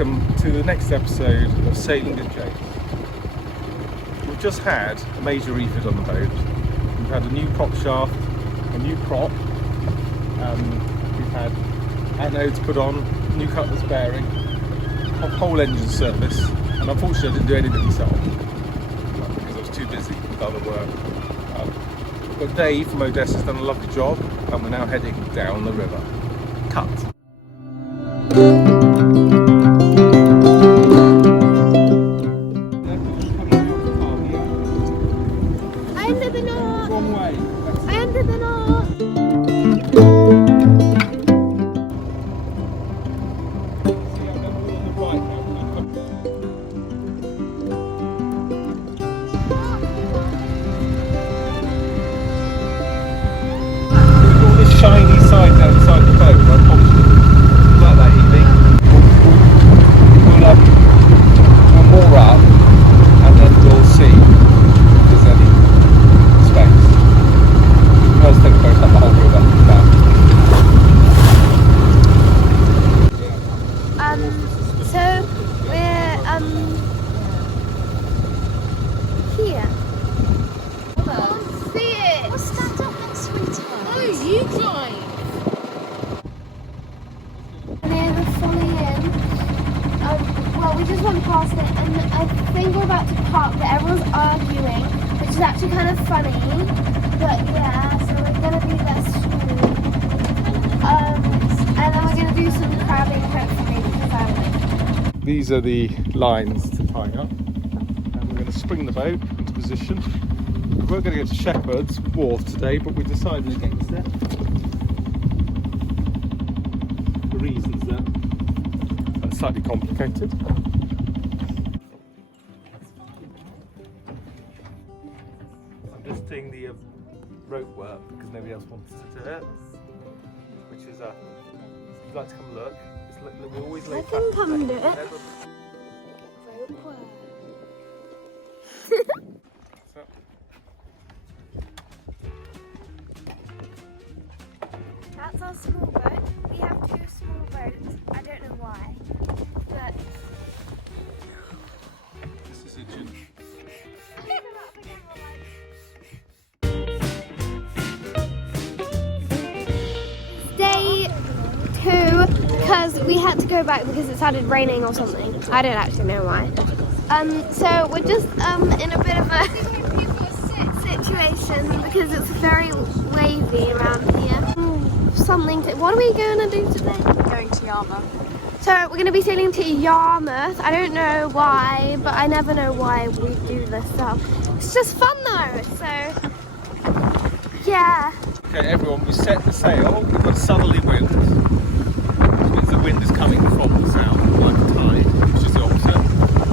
Welcome to the next episode of Sailing with Jase. We've just had a major refit on the boat. We've had a new prop shaft, a new prop, we've had anodes put on, new cutlass bearing, a whole engine service, and unfortunately I didn't do any of it myself because I was too busy with other work. But Dave from Odessa has done a lovely job, and we're now heading down the river. Cut. Shiny signs outside the boat, I promise you. Like that evening. We'll moor up and then we'll see if there's any space. We'll take the boat up the whole river. So we're here. See it. Well, stand up then, sweetheart. Oh, you drive. We're fully in. Well, we just went past it, and I think we're about to park, but everyone's arguing, which is actually kind of funny. But yeah, so we're gonna be there soon. And then we're gonna do some crabbing, hopefully, because I like. These are the lines to tie up, and we're going to spring the boat into position. We were going to go to Shepherd's Wharf today, but we decided against it. The reasons there are slightly complicated. I'm just doing the rope work because nobody else wanted to do it, which is if you'd like to come look, we always lay I can come and do it. That's our small boat. We have two small boats. I don't know why, but This is a gin. Day 2, because we had to go back because it started raining or something. I don't actually know why. So we're just in a bit of a situation because it's very wavy around here. What are we going to do today? Going to Yarmouth. So we're going to be sailing to Yarmouth. I don't know why, but I never know why we do this stuff. It's just fun though, so yeah. Okay everyone, we set the sail, we've got a southerly wind, which means the wind is coming from the south, like a tide, which is the opposite.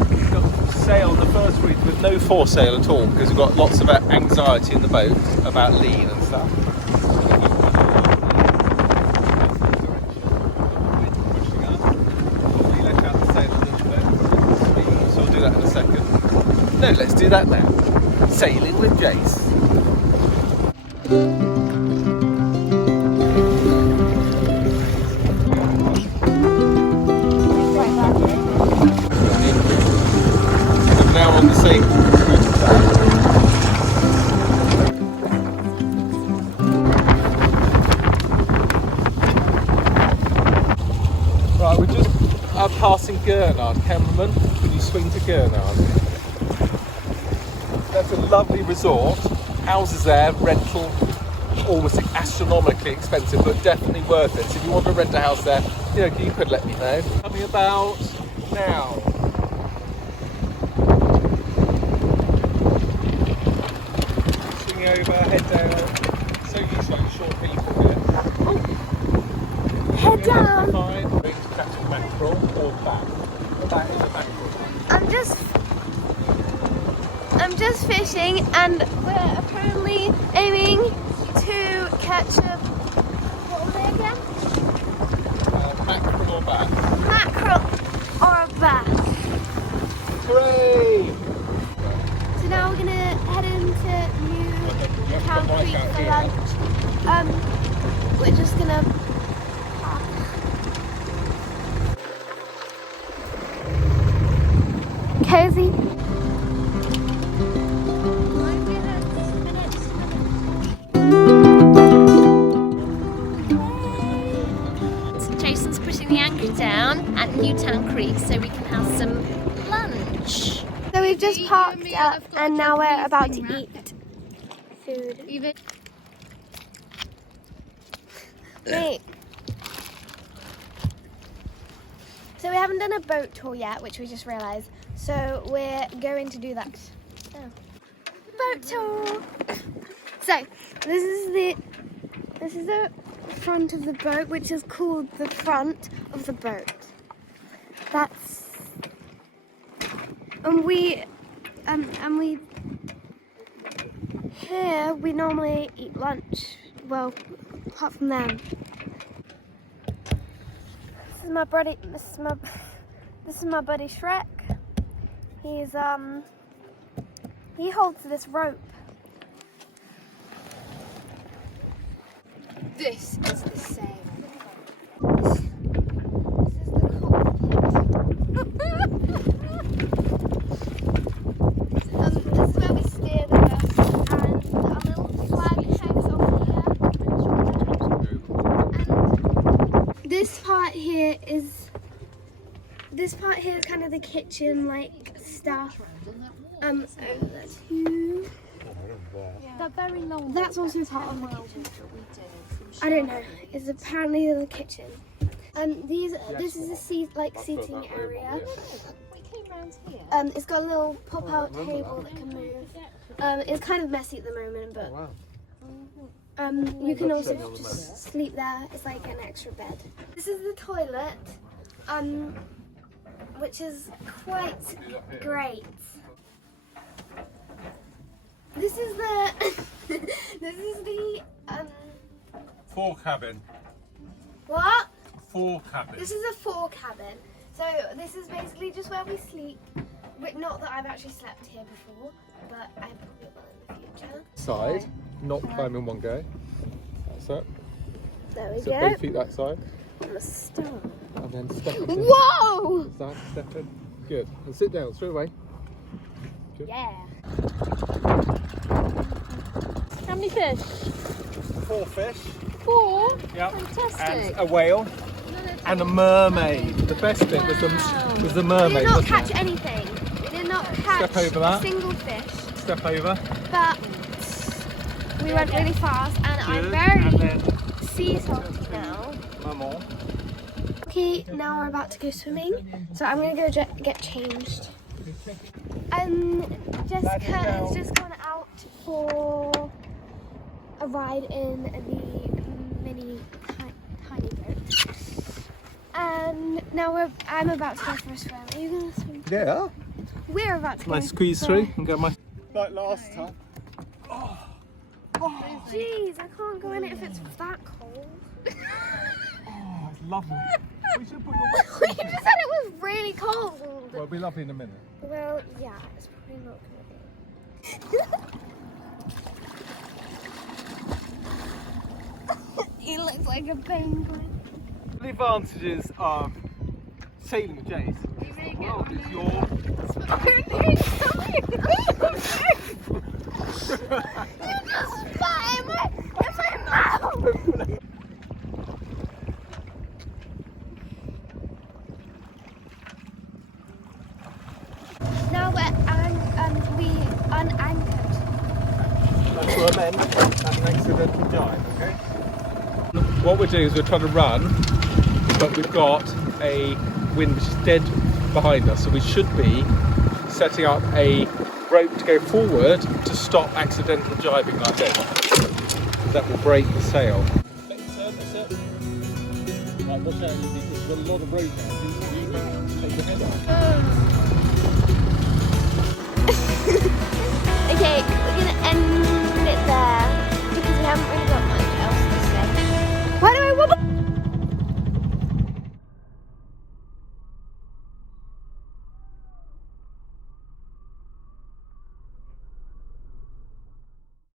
We've got sail on the first reef with no foresail at all, because we've got lots of anxiety in the boat about lean and stuff. No, let's do that now. Sailing with Jase. I'm now on the same route track. Right, we're just passing Gurnard. Cameraman, can you swing to Gurnard? That's a lovely resort. Houses there, rental, almost astronomically expensive, but definitely worth it. So if you want to rent a house there, you could let me know. Coming about now. Swing over, head down. So useful, short people here. Oh. Head down. Fine. Going to catch a mackerel or bat. That is a mackerel. I'm just fishing, and we're apparently aiming to catch a, what were they again? Mackerel or bat? Mackerel or a bass. Hooray! So now we're gonna head into Newtown Creek for lunch. We're just gonna cozy. Jason's putting the anchor down at Newtown Creek so we can have some lunch. So we've just parked up and now we're about to eat food. Wait. So we haven't done a boat tour yet, which we just realised. So we're going to do that. Oh. Boat tour. So this is the front of the boat, which is called the front of the boat. Here we normally eat lunch. Well, apart from them. This is my buddy. This is my buddy Shrek. He holds this rope. This is the sail. This is the cockpit. This is where we steer the boat, and our little flag hangs off here. And this part here is kind of the kitchen like stuff. Over there too. That very long. That's also part of the kitchen. I don't know. It's apparently the kitchen. This is a seating area. We came round here. It's got a little pop-out table that can move. It's kind of messy at the moment, but you can also just sleep there. It's like an extra bed. This is the toilet, which is quite great. This is the Fore cabin. what? Fore cabin. This is a fore cabin. So this is basically just where we sleep. But not that I've actually slept here before, but I probably will in the future. Side, not climb in one go. That's it. There we So go. both feet that side, I'm a star. and then step in. Whoa! Step in. Good. And sit down straight away. Good. Yeah. How many fish? 4 fish. 4? Yep. Fantastic. And a whale. And a mermaid. The best bit was the mermaid. We did not wasn't catch it? anything. We did not catch over a that. single fish. Step over. But we went really fast and I'm Good. very And then sea salty now. one more. Okay, now we're about to go swimming. So I'm going to go get changed. Jessica has just gone out for a ride in the mini tiny boat. And now I'm about to go for a swim. Are you going to swim? Yeah. We're about to go. Nice squeeze for- through and get my. Like last time. Jeez, I can't go in it if it's that cold. Oh, it's lovely. We should put your You just said it was really cold. Well, it'll be lovely in a minute. Well, yeah, it's probably not going to be. He looks like a penguin. The advantages of sailing with Jase is the world is your. You just spat in my mouth! Now we unanchored. That's what I meant. That's an accidental dive, okay? What we're doing is we're trying to run, but we've got a wind which is dead behind us, so we should be setting up a rope to go forward to stop accidental jibing like this. Because that will break the sail. That's it. Right, watch out, you've got a lot of rope now. You can take your head off. Okay, we're gonna end